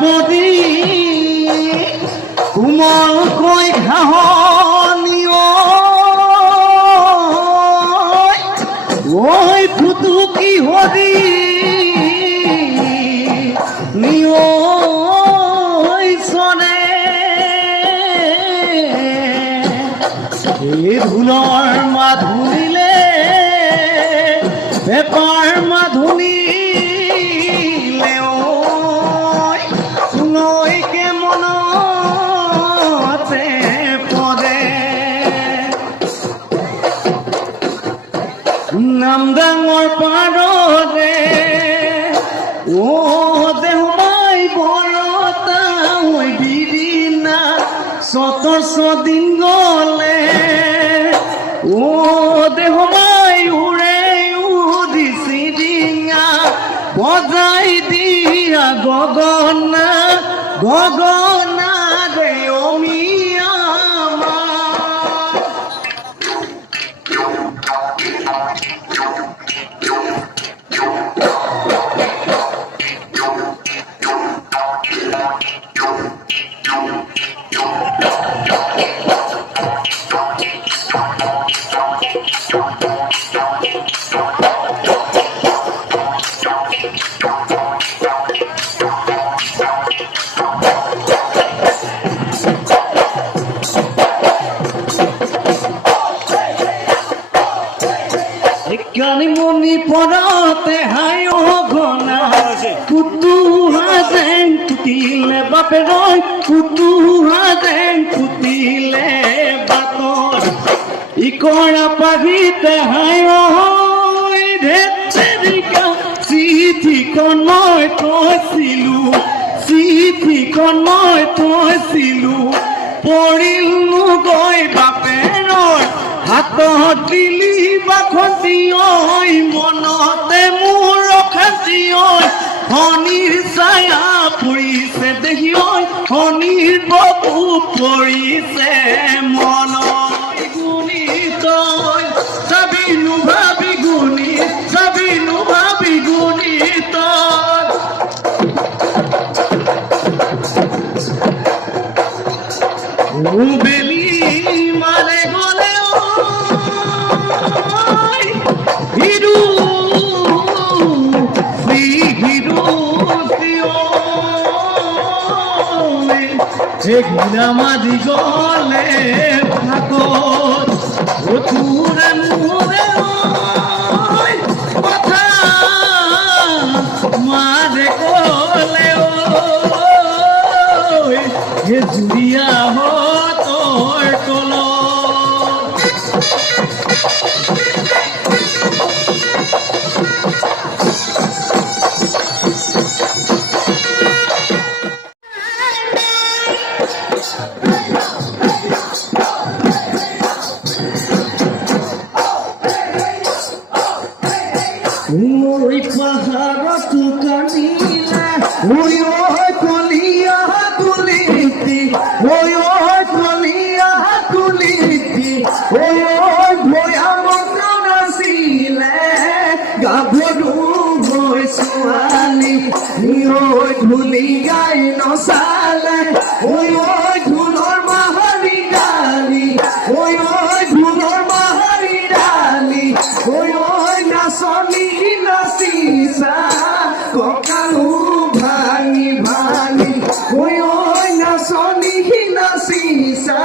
body কোমলকৈ ঘাঁহনি ঐ ফুটুকি হৰি নিয়নে এই ঢোলৰ মাধুৰীলে পেপাৰ মাধুৰীলে নৈকে মনতে পদে নাম ডাঙৰ পাৰৰে দেহমাই বৰতা বিৰিনা দিন গলে দেহমাই উৰে উদিছি ডিঙা বজাই দিয়া গগনা গগনা ৰে অমিয়া মনি পৰতে হাই ঘনা কুতুহা যেন কুটিলে বাপেৰৈ কুতুহা যেন কুটিলে বাটৰ ইকৰা পাহিতে হাই ধেৰিকা চিঠিখন মই থৈছিলো পৰিলনো গৈ বাপেৰৈ হাতত দিলি বাখতি মনতে মোৰ ৰখাতি শনিৰ ছায়া পৰিছে দেখি শনিৰ ববু পৰিছে মন গুণি তই চাবিনো ভাবি গুণি তই বেলি মাৰে গলে হিরু মাঝি গলে ভাগত ওঠুরে মুরে কথা মাঝে গলে হে জুড়িয়া তোর তল ওই পাহাড়ত কানিলে ওই কলিয়া তুলিতি ওই কলিয়া তুলিতি ওই ভয়া মন নাছিলে গাভৰু হৈ ছোৱালী ওই ধুলি গাই নচালে ওই ধুলৰ মাহাৰী ডালি ওই ধুলৰ মাহাৰী ডালি ওই নাচনী নাচিছা কঁকালো ভাঙি ভাঙি ঐ নাচনী নাচিছা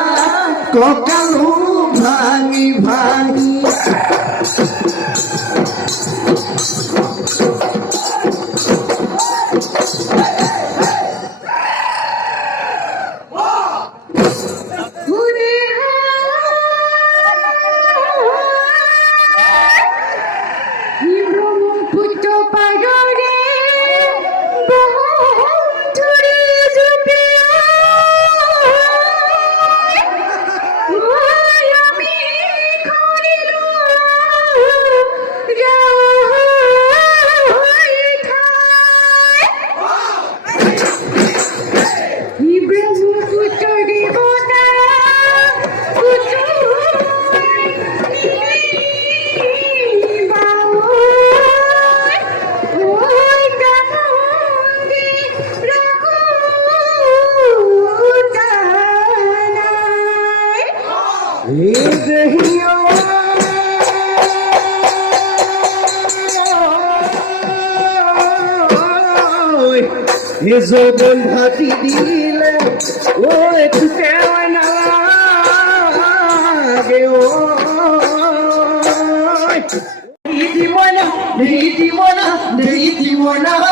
কঁকালো ভাঙি ভাঙি এই দেহিয়া এ যৌবন ভাতি দিলে ও একটু কেমন লাগে ও দিব না